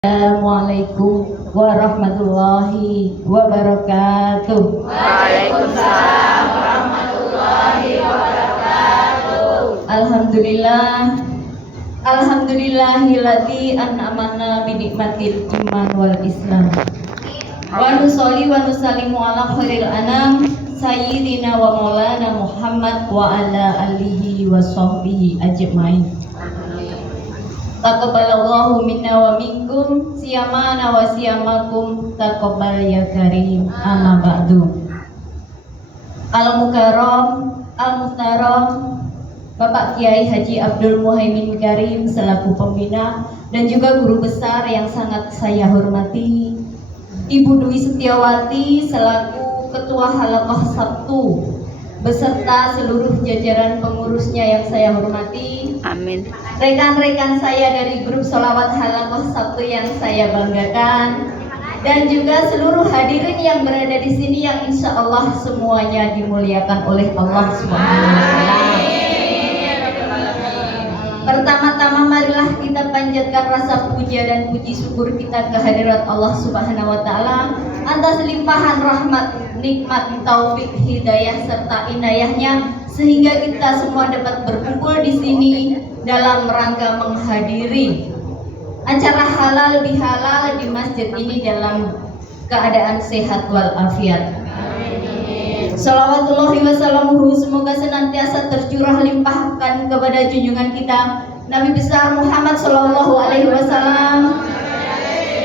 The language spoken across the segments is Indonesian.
Assalamualaikum warahmatullahi wabarakatuh. Waalaikumsalam warahmatullahi wabarakatuh. Alhamdulillahilladzi an'amana bi nikmatil iman wal islam. Wa nusolli wa nusallimu ala khairil anam sayyidina wa maulana Muhammad wa ala alihi wa sahbihi ajmain. Taqabbalallahu minna wa minkum siyamana wa siyamakum taqabbal ya karim, amma ba'du. Al-Mukarram, Al-Muhtaram Bapak Kiai Haji Abdul Muhaimin Karim selaku pembina dan juga guru besar yang sangat saya hormati, Ibu Dwi Setiawati selaku Ketua Halaqah Sabtu beserta seluruh jajaran pengurusnya yang saya hormati. Amin. Rekan-rekan saya dari grup Sholawat Halaqah Sabtu yang saya banggakan, dan juga seluruh hadirin yang berada di sini yang insya Allah semuanya dimuliakan oleh Allah Subhanahu wa Ta'ala. Pertama-tama marilah kita panjatkan rasa puja dan puji syukur kita kehadirat Allah Subhanahu wa Ta'ala atas limpahan rahmat, nikmat, taufik, hidayah serta inayahnya sehingga kita semua dapat berkumpul di sini dalam rangka menghadiri acara halal bihalal di masjid ini dalam keadaan sehat walafiat. Shalawatullahi wassalamuhu semoga senantiasa tercurah limpahkan kepada junjungan kita Nabi besar Muhammad sallallahu alaihi wasallam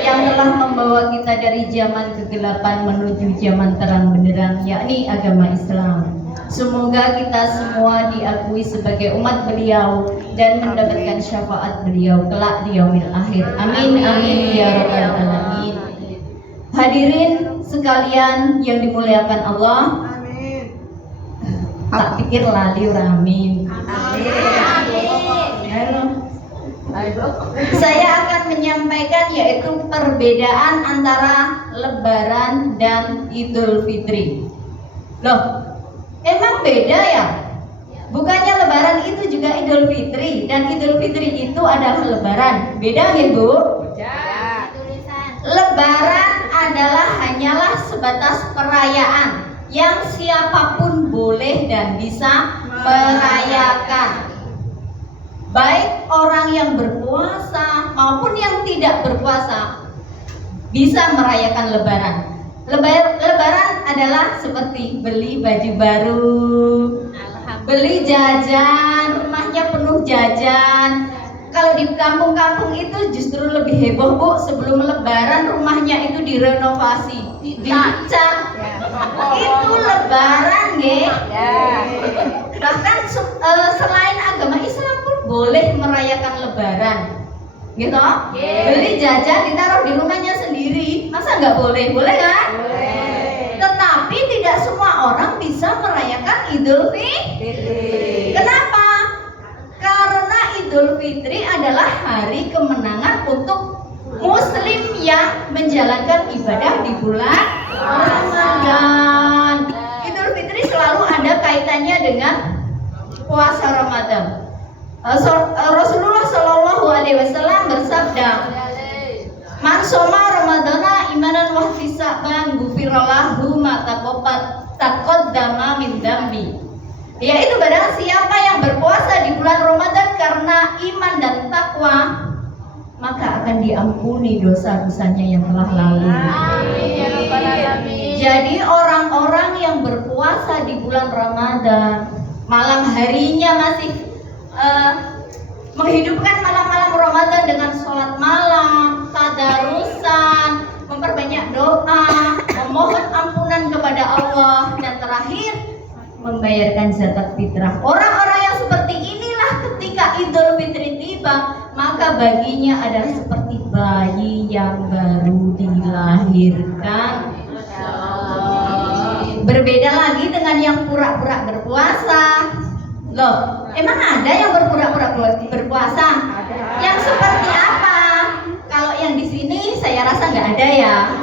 yang telah membawa kita dari zaman kegelapan menuju zaman terang benderang, yakni agama Islam. Semoga kita semua diakui sebagai umat beliau dan mendapatkan syafaat beliau kelak di yaumil akhir. Amin amin ya rabbal alamin. Hadirin sekalian yang dimuliakan Allah. Tak pikir lali amin. Saya akan menyampaikan yaitu perbedaan antara Lebaran dan Idul Fitri. Loh, emang beda ya? Bukannya Lebaran itu juga Idul Fitri dan Idul Fitri itu adalah Lebaran. Beda ya Bu? Ya. Lebaran adalah hanyalah sebatas perayaan yang siapapun boleh dan bisa merayakan. Baik orang yang berpuasa maupun yang tidak berpuasa bisa merayakan Lebaran. Lebaran adalah seperti beli baju baru, beli jajan, rumahnya penuh jajan. Kalau di kampung-kampung itu justru lebih heboh Bu, sebelum Lebaran rumahnya itu direnovasi, dicat. Itu Lebaran nggih. Bahkan selain agama Islam pun boleh merayakan Lebaran, gitu. Beli jajan ditaruh di rumahnya sendiri, masa nggak boleh? Boleh kan? Boleh. Tetapi tidak semua orang bisa merayakan Idul Fitri. Kenapa? Karena Idul Fitri adalah hari kemenangan untuk Muslim yang menjalankan ibadah di bulan Ramadan. Idul Fitri selalu ada kaitannya dengan puasa Ramadan. Rasulullah Shallallahu Alaihi Wasallam bersabda, "Man shoma Ramadana imanan wa ihtisaban ghufirallahu ma taqaddama min dzambi." Yaitu barang siapa yang berpuasa di bulan Ramadan karena iman dan takwa, maka akan diampuni dosa-dosanya yang telah lalu. Jadi orang-orang yang berpuasa di bulan Ramadan, malam harinya masih menghidupkan malam-malam Ramadan dengan sholat malam, tadarusan, memperbanyak doa, memohon ampunan kepada Allah, dan terakhir membayarkan zakat fitrah. Orang-orang yang seperti inilah ketika Idul Fitri tiba, maka baginya adalah seperti bayi yang baru dilahirkan. Berbeda lagi dengan yang pura-pura berpuasa. Loh, emang ada yang berpura-pura berpuasa? Yang seperti apa? Kalau yang di sini saya rasa nggak ada ya.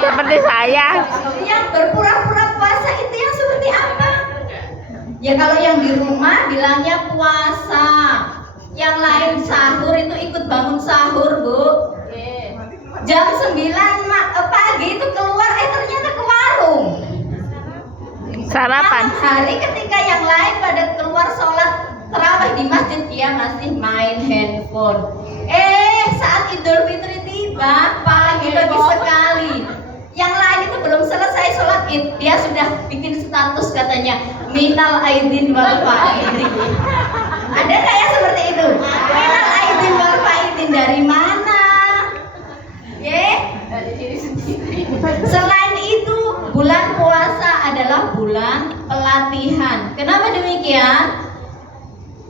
Seperti saya. Yang berpura-pura puasa itu yang seperti apa? Ya kalau yang di rumah bilangnya puasa. Yang lain sahur itu ikut bangun sahur, Bu. Jam 9 pagi itu keluar, ternyata ke warung. Sarapan. Malam hari ketika yang lain pada keluar sholat terawih di masjid, dia masih main handphone. Saat Idul Fitri tiba, pagi-pagi sekali, yang lain itu belum selesai sholat id, dia sudah bikin status katanya minal aidin wal faidin. Ada nggak ya seperti itu? Minal aidin wal faidin dari mana? Dari diri sendiri. Selain itu, bulan puasa adalah bulan pelatihan. Kenapa demikian?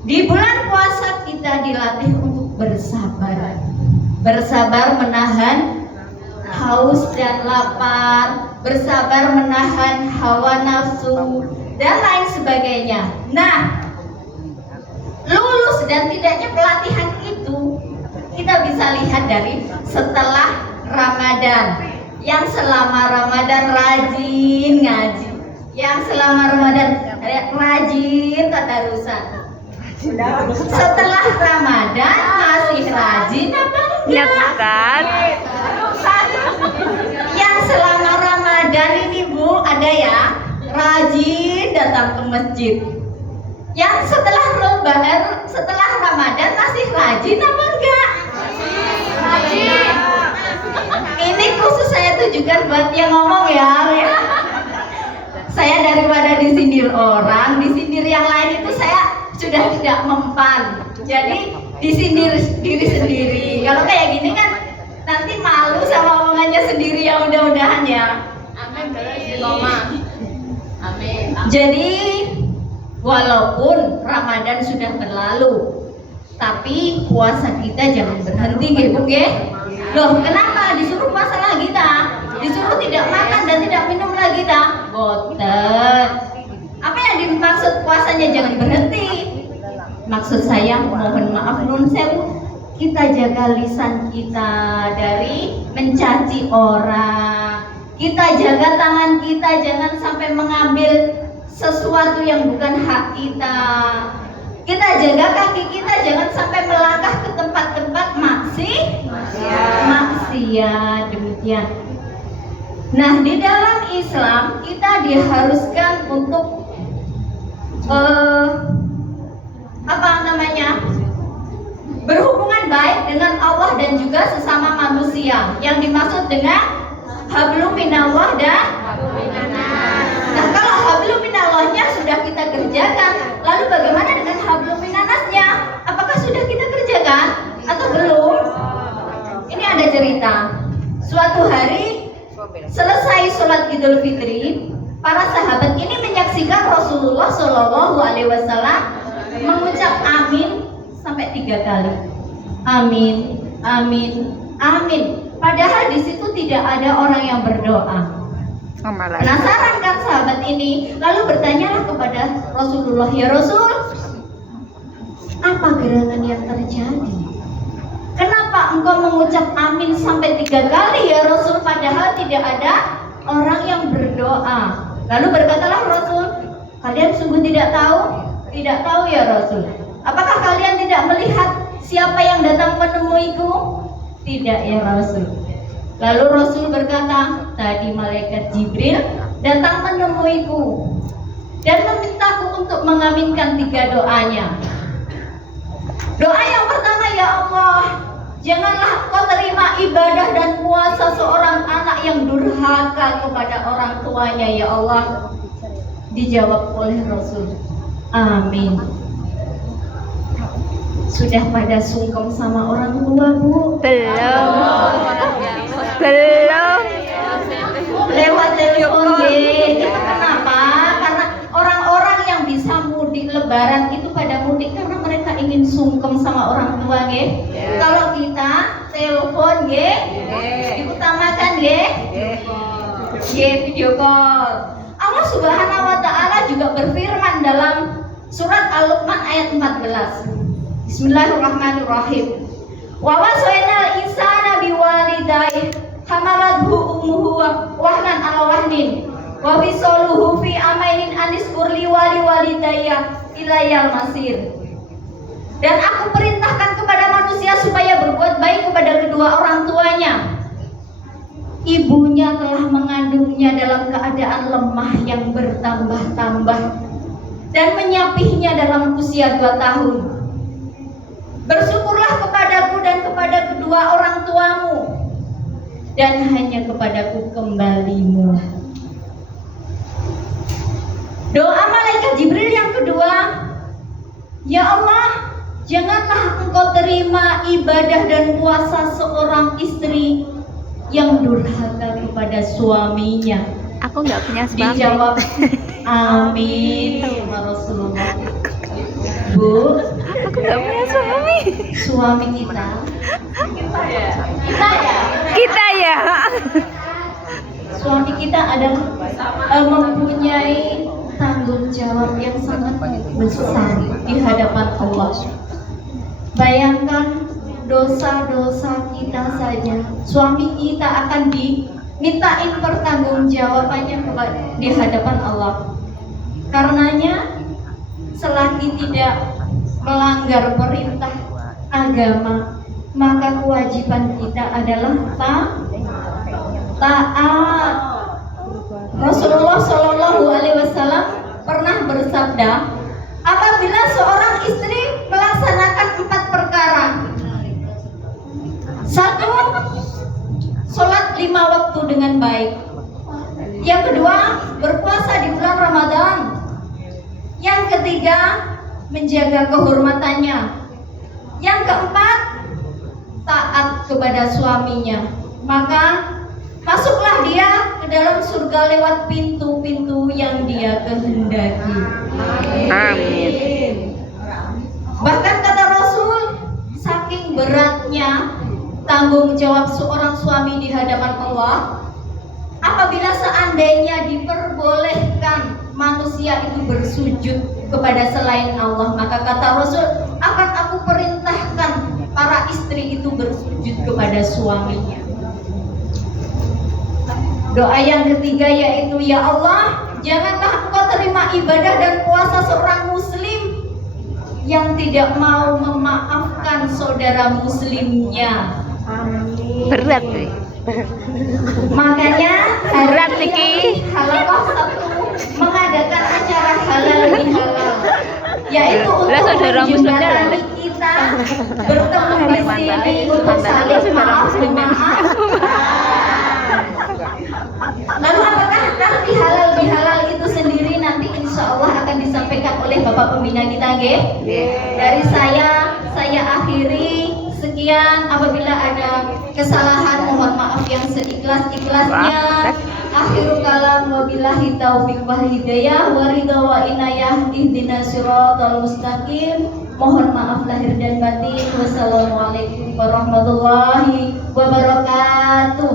Di bulan puasa kita dilatih untuk bersabar. Bersabar menahan haus dan lapar, bersabar menahan hawa nafsu dan lain sebagainya. Nah, lulus dan tidaknya pelatihan itu kita bisa lihat dari setelah Ramadan. Yang selama Ramadan rajin ngaji, yang selama Ramadan rajin tadarusan. Setelah Ramadan masih rajin apa Ya enggak? kan? Yang selama Ramadan ini, Bu, ada ya rajin datang ke masjid. Yang setelah Ramadan masih rajin apa enggak? Rajin. Ini khusus saya tujukan buat yang ngomong ya. Saya daripada disindir orang, disindir yang lain itu saya sudah tidak mempan. Jadi disindir diri sendiri. Kalau kayak gini kan nanti malu sama omongannya sendiri ya, mudah-mudahan ya. Amin. Jadi walaupun Ramadan sudah berlalu, tapi puasa kita jangan berhenti, nggih Bu nggih. Loh, kenapa disuruh puasa lagi ta? Disuruh tidak makan dan tidak minum lagi ta? Boten. Apa yang dimaksud puasanya jangan berhenti? Maksud saya, mohon maaf nun sewu, kita jaga lisan kita dari mencaci orang. Kita jaga tangan kita jangan sampai mengambil sesuatu yang bukan hak kita. Kita jaga kaki kita jangan sampai melangkah ke tempat-tempat maksiat. Demikian. Nah, di dalam Islam kita diharuskan untuk berhubungan baik dengan Allah dan juga sesama manusia. Yang dimaksud dengan hablum minallah dan nah, kalau hablum minallahnya sudah kita kerjakan, lalu bagaimana dengan hablum minannasnya? Apakah sudah kita kerjakan atau belum? Ini ada cerita. Suatu hari selesai sholat Idul Fitri, para sahabat ini menyaksikan Rasulullah Shallallahu Alaihi Wasallam mengucap amin sampai 3 kali. Amin, amin, amin. Padahal di situ tidak ada orang yang berdoa. Penasaran kan sahabat ini, lalu bertanyalah kepada Rasulullah, ya Rasul, apa gerangan yang terjadi? Kenapa engkau mengucap amin sampai 3 kali ya Rasul, padahal tidak ada orang yang berdoa? Lalu berkatalah Rasul, kalian sungguh tidak tahu? Tidak tahu ya Rasul. Apakah kalian tidak melihat siapa yang datang menemuiku? Tidak ya Rasul. Lalu Rasul berkata, tadi malaikat Jibril datang menemuiku dan memintaku untuk mengaminkan 3 doanya. Doa yang pertama, ya Allah, janganlah Engkau terima ibadah dan puasa seorang anak yang durhaka kepada orang tuanya, ya Allah. Dijawab oleh Rasul, amin. Sudah pada sungkem sama orang tua, Bu? Belum. Lewat telepon, itu kenapa? Karena orang-orang yang bisa mudik lebaran itu pada mudik karena mereka ingin sungkem sama orang tua, nggih. Kalau kita telepon, nggih, diutamakan, nggih. Video call. Allah Subhanahu wa taala juga berfirman dalam surat Al-Luqman ayat 14. Bismillahirrahmanirrahim. Wa wasainal insana biwalidayhi hamalathu ummuhu wahnan ala wahnin wa fisaluhu fi amainin aniskur li walidayya ilayal masir. Dan aku perintah manusia supaya berbuat baik kepada kedua orang tuanya. Ibunya telah mengandungnya dalam keadaan lemah yang bertambah-tambah dan menyapihnya dalam usia 2 tahun. Bersyukurlah kepadaku dan kepada kedua orang tuamu, dan hanya kepadaku kembalimu. Doa malaikat Jibril yang kedua, ya Allah, janganlah engkau terima ibadah dan puasa seorang istri yang durhaka kepada suaminya. Aku nggak punya suami. Dijawab, amin sama Rasulullah. Bu, Aku nggak punya suami. suami kita Kita ya. suami kita adalah mempunyai tanggung jawab yang sangat besar di hadapan Allah. Bayangkan dosa-dosa kita saja, suami kita akan dimintain pertanggungjawabannya di hadapan Allah. Karenanya, selagi tidak melanggar perintah agama, maka kewajiban kita adalah taat. Rasulullah Shallallahu Alaihi Wasallam pernah bersabda, apabila seorang istri melaksanakan 4 perkara: 1. Sholat 5 waktu dengan baik. Yang kedua, berpuasa di bulan Ramadan. Yang ketiga, menjaga kehormatannya. Yang keempat, taat kepada suaminya. Maka masuklah dia ke dalam surga lewat pintu-pintu yang dia kehendaki. Amin. Bahkan kata Rasul, saking beratnya tanggung jawab seorang suami di hadapan Allah, apabila seandainya diperbolehkan manusia itu bersujud kepada selain Allah, maka kata Rasul, akan aku perintahkan para istri itu bersujud kepada suaminya. Doa yang ketiga yaitu, ya Allah, janganlah engkau terima ibadah dan puasa seorang muslim yang tidak mau memaafkan saudara muslimnya. Amin. Berat nih. Makanya Berat, hari Niki. ini Halaqah 1 mengadakan acara halal bihalal, yaitu untuk saudara muslimnya menjembatani kita bertemu di sini untuk saling maaf memaaf. Lalu apakah nanti halal bihalal itu sendiri nanti insya Allah akan disampaikan oleh Bapak Pembina kita, nggih? Dari saya akhiri. Sekian, apabila ada kesalahan mohon maaf yang seikhlas-ikhlasnya. Akhiru kalam, wabillahi taufiq wal hidayah wa ridha wa inayah, ihdinas siratal mustaqim. Mohon maaf lahir dan batin. Wassalamualaikum warahmatullahi wabarakatuh.